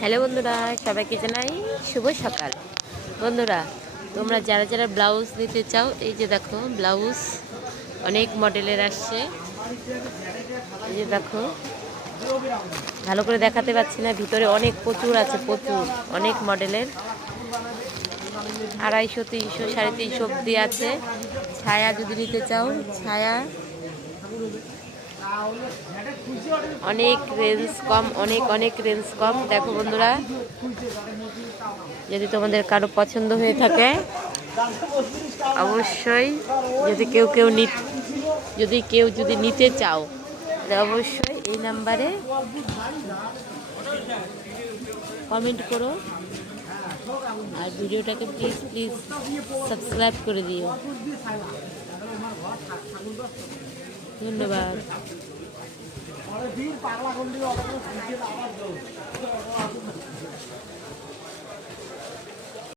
Hello বন্ধুরা, সবাইকে জানাই শুভ সকাল। বন্ধুরা, তোমরা যারা যারা ব্লাউজ নিতে চাও, এই যে দেখো ব্লাউজ অনেক মডেলের আসছে। এই যে দেখো, ভালো করে দেখাতে পাচ্ছি না, ভিতরে অনেক প্রচুর আছে, প্রচুর অনেক মডেলের। 250, 300, 350 অব্দি আছে। ছায়া যদি নিতে চাও, ছায়া অনেক রেঞ্জ কম, অনেক রেঞ্জ কম। দেখো বন্ধুরা, যদি তোমাদের কারো পছন্দ হয়ে থাকে অবশ্যই, যদি কেউ যদি নিতে চাও তাহলে অবশ্যই এই নাম্বারে কমেন্ট করো, আর ভিডিওটাকে প্লিজ সাবস্ক্রাইব করে দিও। ধন্যবাদ।